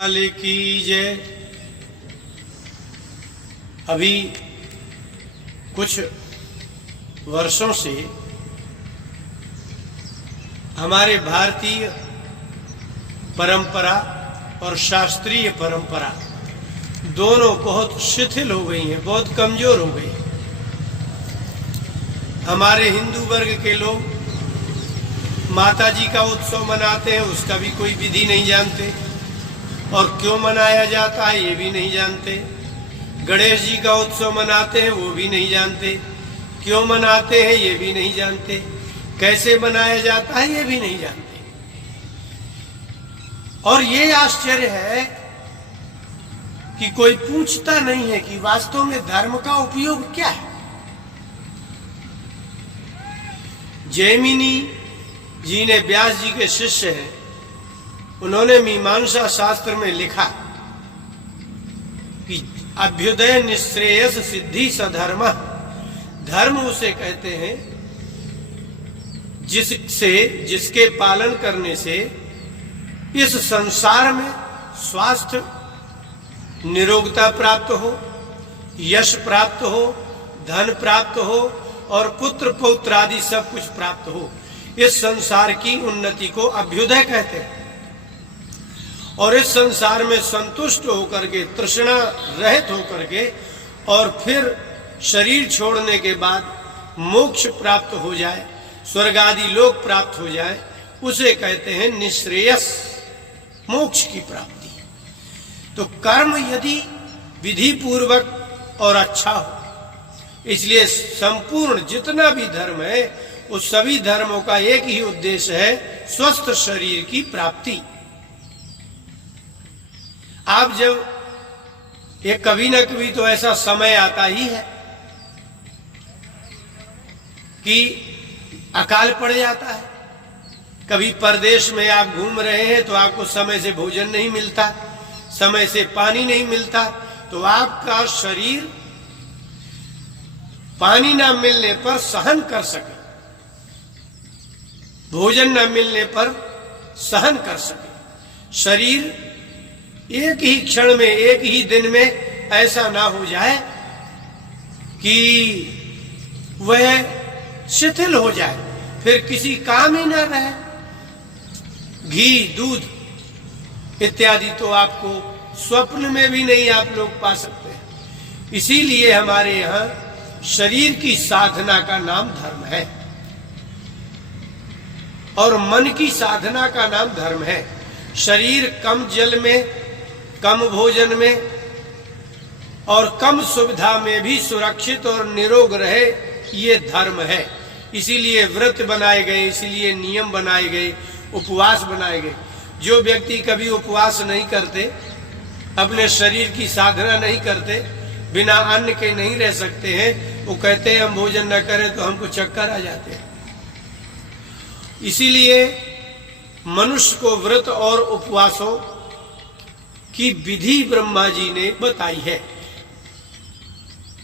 वाले की जय। अभी कुछ वर्षों से हमारे भारतीय परंपरा और शास्त्रीय परंपरा दोनों बहुत शिथिल हो गई हैं, बहुत कमजोर हो गई। हमारे हिंदू वर्ग के लोग माता जी का उत्सव मनाते हैं, उसका भी कोई विधि नहीं जानते और क्यों मनाया जाता है ये भी नहीं जानते। गणेश जी का उत्सव मनाते हैं वो भी नहीं जानते, क्यों मनाते हैं ये भी नहीं जानते, कैसे मनाया जाता है ये भी नहीं जानते। और ये आश्चर्य है कि कोई पूछता नहीं है कि वास्तव में धर्म का उपयोग क्या है। जैमिनी जी ने व्यास जी के शिष्य हैं, उन्होंने मीमांसा शास्त्र में लिखा कि अभ्युदय निश्रेयस सिद्धि सधर्म। धर्म उसे कहते हैं जिसके पालन करने से इस संसार में स्वास्थ्य निरोगता प्राप्त हो, यश प्राप्त हो, धन प्राप्त हो और पुत्र पौत्र आदि सब कुछ प्राप्त हो। इस संसार की उन्नति को अभ्युदय कहते हैं। और इस संसार में संतुष्ट होकर के, तृष्णा रहित होकर के और फिर शरीर छोड़ने के बाद मोक्ष प्राप्त हो जाए, स्वर्ग आदि लोक प्राप्त हो जाए, उसे कहते हैं निश्रेयस, मोक्ष की प्राप्ति। तो कर्म यदि विधि पूर्वक और अच्छा हो, इसलिए संपूर्ण जितना भी धर्म है उस सभी धर्मों का एक ही उद्देश्य है, स्वस्थ शरीर की प्राप्ति। आप जब ये कभी न कभी तो ऐसा समय आता ही है कि अकाल पड़ जाता है। कभी परदेश में आप घूम रहे हैं तो आपको समय से भोजन नहीं मिलता, समय से पानी नहीं मिलता, तो आपका शरीर पानी ना मिलने पर सहन कर सके, भोजन ना मिलने पर सहन कर सके। शरीर एक ही क्षण में, एक ही दिन में ऐसा ना हो जाए कि वह शिथिल हो जाए, फिर किसी काम ही ना रहे। घी, दूध इत्यादि तो आपको स्वप्न में भी नहीं आप लोग पा सकते। इसीलिए हमारे यहाँ शरीर की साधना का नाम धर्म है और मन की साधना का नाम धर्म है। शरीर कम जल में, कम भोजन में और कम सुविधा में भी सुरक्षित और निरोग रहे, ये धर्म है। इसीलिए व्रत बनाए गए, इसीलिए नियम बनाए गए, उपवास बनाए गए। जो व्यक्ति कभी उपवास नहीं करते, अपने शरीर की साधना नहीं करते, बिना अन्न के नहीं रह सकते हैं, वो कहते हैं हम भोजन न करें तो हमको चक्कर आ जाते हैं। इसीलिए मनुष्य को व्रत और उपवासों की विधि ब्रह्मा जी ने बताई है।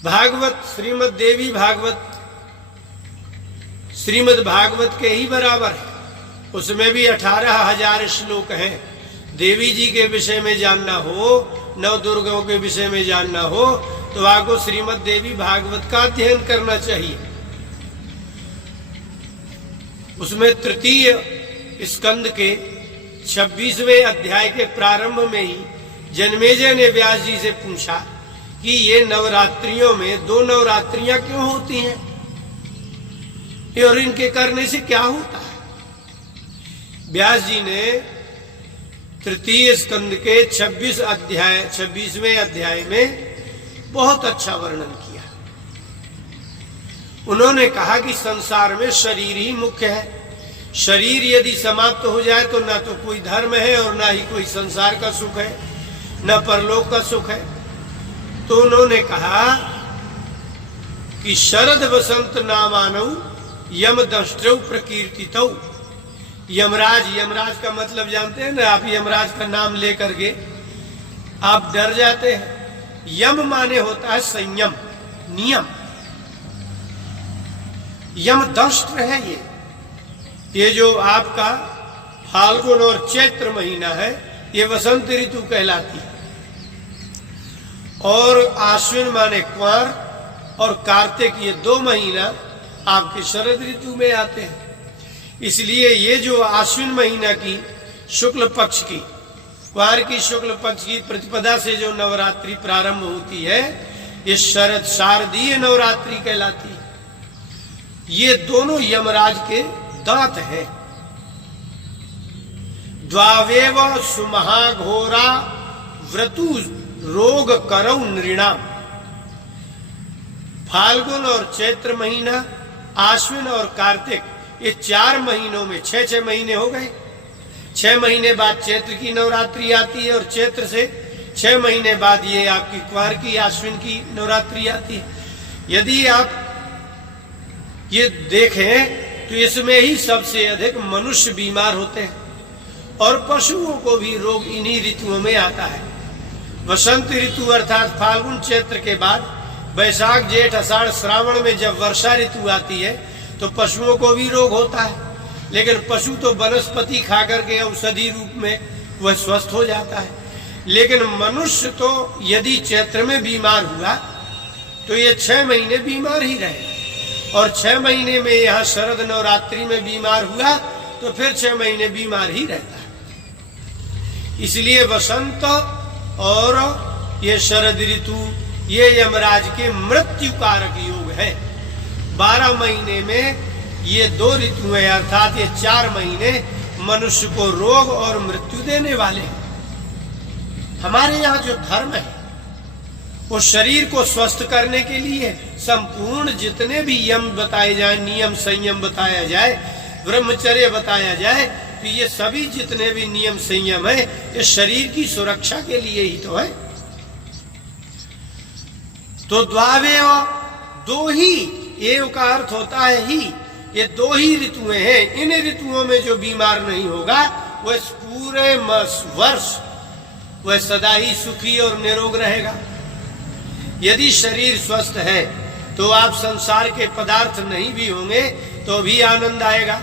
भागवत, श्रीमद् देवी भागवत श्रीमद् भागवत के ही बराबर है। उसमें भी 18,000 श्लोक हैं। देवी जी के विषय में जानना हो, नव दुर्गाओं के विषय में जानना हो तो आपको श्रीमद् देवी भागवत का अध्ययन करना चाहिए। उसमें तृतीय स्कंद के 26वें अध्याय के प्रारंभ में ही जन्मेजय ने व्यास जी से पूछा कि ये नवरात्रियों में 2 नवरात्रियां क्यों होती हैं और इनके करने से क्या होता है। व्यास जी ने तृतीय स्कंद के 26वें अध्याय में बहुत अच्छा वर्णन किया। उन्होंने कहा कि संसार में शरीर ही मुख्य है। शरीर यदि समाप्त हो जाए तो ना तो कोई धर्म है और ना ही कोई संसार का सुख है, न परलोक का सुख है। तो उन्होंने कहा कि शरद वसंत नामानौ यम दंष्ट्रौ प्रकीर्तितौ। यमराज का मतलब जानते हैं ना आप, यमराज का नाम लेकर के आप डर जाते हैं। यम माने होता है संयम, नियम। यम दंष्ट्र है ये जो आपका फाल्गुन और चैत्र महीना है, ये वसंत ऋतु कहलाती है। और आश्विन माने कुंवर और कार्तिक, ये 2 महीना आपके शरद ऋतु में आते हैं। इसलिए ये जो आश्विन महीना की शुक्ल पक्ष की, कुंवर की शुक्ल पक्ष की प्रतिपदा से जो नवरात्रि प्रारंभ होती है, ये शरद शारदीय नवरात्रि कहलाती है। ये दोनों यमराज के दांत हैं। द्वावेव सुमहाघोरा व्रतु रोग करौ नृणाम। फाल्गुन और चैत्र महीना, आश्विन और कार्तिक, ये 4 महीनों में 6 महीने हो गए। 6 महीने बाद चैत्र की नवरात्रि आती है और चैत्र से 6 महीने बाद ये आपकी कुंवर की आश्विन की नवरात्रि आती है। यदि आप ये देखें तो इसमें ही सबसे अधिक मनुष्य बीमार होते हैं और पशुओं को भी रोग इन्हीं ऋतुओं में आता है। वसंत ऋतु अर्थात फाल्गुन चैत्र के बाद बैसाख जेठ आषाढ़ श्रावण में जब वर्षा ऋतु आती है तो पशुओं को भी रोग होता है, लेकिन पशु तो वनस्पति खा करके औषधि रूप में वह स्वस्थ हो जाता है। लेकिन मनुष्य तो यदि चैत्र में बीमार हुआ तो ये 6 महीने बीमार ही रहे, और 6 महीने में यहाँ शरद नवरात्रि में बीमार हुआ तो फिर 6 महीने बीमार ही रहता है। इसलिए वसंत और ये शरद ऋतु ये यमराज के मृत्यु कारक योग है। 12 महीने में ये 2 ऋतु है, अर्थात ये 4 महीने मनुष्य को रोग और मृत्यु देने वाले हैं। हमारे यहाँ जो धर्म है वो शरीर को स्वस्थ करने के लिए संपूर्ण जितने भी यम बताए जाए, नियम संयम बताया जाए, ब्रह्मचर्य बताया जाए, तो ये सभी जितने भी नियम संयम है ये शरीर की सुरक्षा के लिए ही तो है। तो द्वावेव 2 ही, एव का अर्थ होता है ही, ये 2 ही ऋतुएं हैं। इन ऋतुओं में जो बीमार नहीं होगा वह पूरे वर्ष वह सदा ही सुखी और निरोग रहेगा। यदि शरीर स्वस्थ है तो आप संसार के पदार्थ नहीं भी होंगे तो भी आनंद आएगा,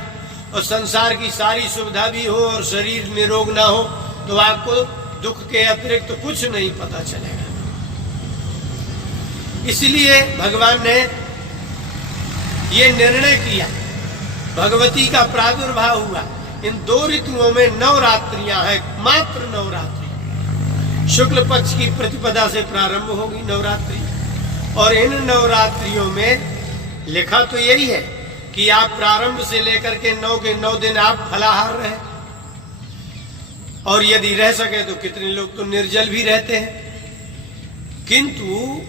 और संसार की सारी सुविधा भी हो और शरीर निरोग ना हो तो आपको दुख के अतिरिक्त तो कुछ नहीं पता चलेगा। इसलिए भगवान ने ये निर्णय किया, भगवती का प्रादुर्भाव हुआ। इन 2 ऋतुओं में नवरात्रियां हैं, मात्र नवरात्रि। शुक्ल पक्ष की प्रतिपदा से प्रारंभ होगी नवरात्रि, और इन नवरात्रियों में लिखा तो यही है कि आप प्रारंभ से लेकर के 9 के 9 दिन आप फलाहार रहे, और यदि रह सके तो कितने लोग तो निर्जल भी रहते हैं। किंतु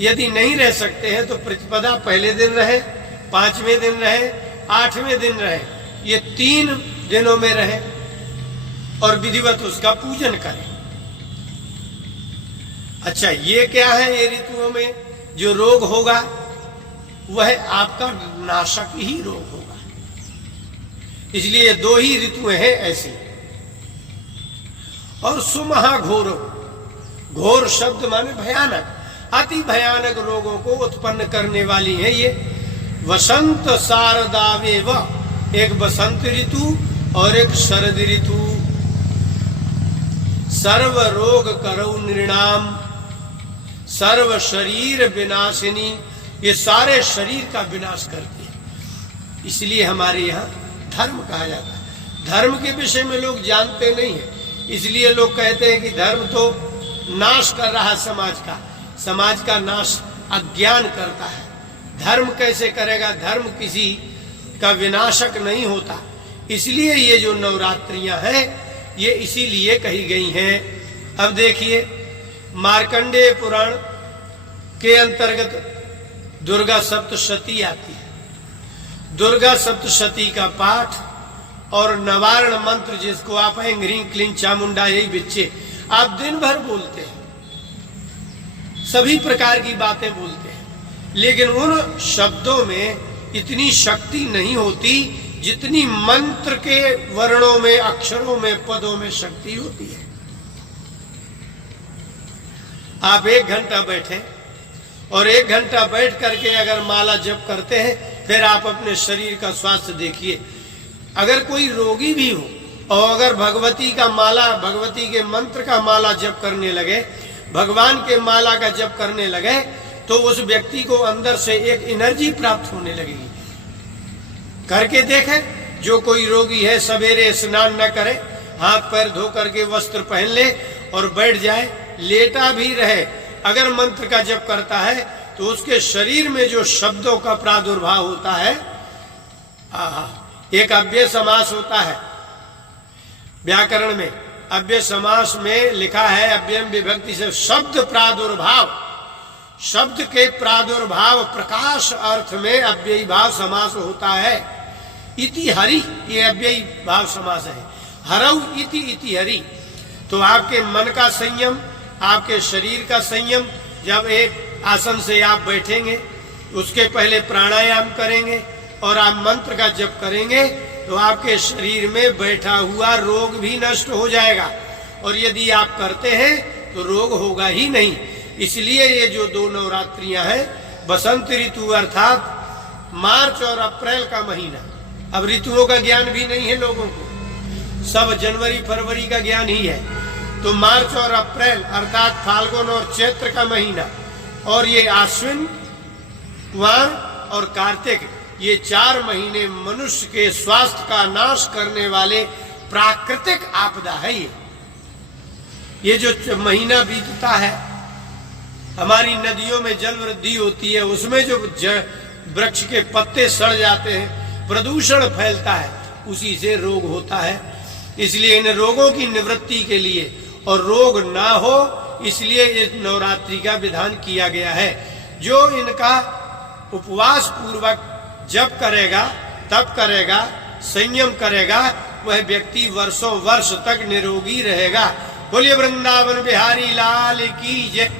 यदि नहीं रह सकते हैं तो प्रतिपदा पहले दिन रहे, 5वें दिन रहे, 8वें दिन रहे, ये 3 दिनों में रहे और विधिवत उसका पूजन करें। अच्छा, ये क्या है? ये ऋतुओं में जो रोग होगा वह आपका नाशक ही रोग होगा। इसलिए 2 ही ऋतुएं हैं ऐसी। और सुमहाघोर, घोर शब्द माने भयानक, अति भयानक रोगों को उत्पन्न करने वाली है ये वसंत शारदावेव, एक बसंत ऋतु और एक शरद ऋतु। सर्व रोग करौ नृणाम, सर्व शरीर विनाशिनी, ये सारे शरीर का विनाश करती है। इसलिए हमारे यहाँ धर्म कहा जाता है। धर्म के विषय में लोग जानते नहीं है, इसलिए लोग कहते हैं कि धर्म तो नाश कर रहा है समाज का नाश अज्ञान करता है। धर्म कैसे करेगा? धर्म किसी का विनाशक नहीं होता। इसलिए ये जो नवरात्रियां हैं ये इसीलिए कही गई हैं। अब देखिए, मार्कंडेय पुराण के अंतर्गत दुर्गा सप्तशती आती है। दुर्गा सप्तशती का पाठ और नवारण मंत्र, जिसको आप ह्रीं क्लीं चामुंडा यही बिच्चे आप दिन भर बोलते हैं, सभी प्रकार की बातें बोलते हैं, लेकिन उन शब्दों में इतनी शक्ति नहीं होती जितनी मंत्र के वर्णों में, अक्षरों में, पदों में शक्ति होती है। आप 1 घंटा बैठे और 1 घंटा बैठ करके अगर माला जप करते हैं, फिर आप अपने शरीर का स्वास्थ्य देखिए। अगर कोई रोगी भी हो और अगर भगवती का माला, भगवती के मंत्र का माला जप करने लगे, भगवान के माला का जप करने लगे, तो उस व्यक्ति को अंदर से एक एनर्जी प्राप्त होने लगेगी। करके देखे, जो कोई रोगी है सवेरे स्नान न करे, हाथ पैर धो करके वस्त्र पहन ले और बैठ जाए, लेटा भी रहे, अगर मंत्र का जप करता है तो उसके शरीर में जो शब्दों का प्रादुर्भाव होता है, एक अव्यय समास होता है व्याकरण में, अव्यय समास में लिखा है अव्ययम विभक्ति से शब्द प्रादुर्भाव, शब्द के प्रादुर्भाव प्रकाश अर्थ में अव्ययी भाव समास होता है। इति हरि, ये अव्ययी भाव समास है। हरऊ इति हरि, तो आपके मन का संयम, आपके शरीर का संयम, जब एक आसन से आप बैठेंगे, उसके पहले प्राणायाम करेंगे और आप मंत्र का जप करेंगे, तो आपके शरीर में बैठा हुआ रोग भी नष्ट हो जाएगा, और यदि आप करते हैं तो रोग होगा ही नहीं। इसलिए ये जो 2 नवरात्रियां हैं, बसंत ऋतु अर्थात मार्च और अप्रैल का महीना, अब ऋतुओं का ज्ञान भी नहीं है लोगों को, सब जनवरी फरवरी का ज्ञान ही है। तो मार्च और अप्रैल अर्थात फाल्गुन और चैत्र का महीना, और ये आश्विन, कुंवर और कार्तिक, ये 4 महीने मनुष्य के स्वास्थ्य का नाश करने वाले प्राकृतिक आपदा है। ये जो महीना बीतता है, हमारी नदियों में जल वृद्धि होती है, उसमें जो वृक्ष के पत्ते सड़ जाते हैं, प्रदूषण फैलता है, उसी से रोग होता है। इसलिए इन रोगों की निवृत्ति के लिए और रोग ना हो, इसलिए इस नवरात्रि का विधान किया गया है। जो इनका उपवास पूर्वक जप करेगा, तप करेगा, संयम करेगा, वह व्यक्ति वर्षों वर्ष तक निरोगी रहेगा। बोलिए वृंदावन बिहारी लाल की जय।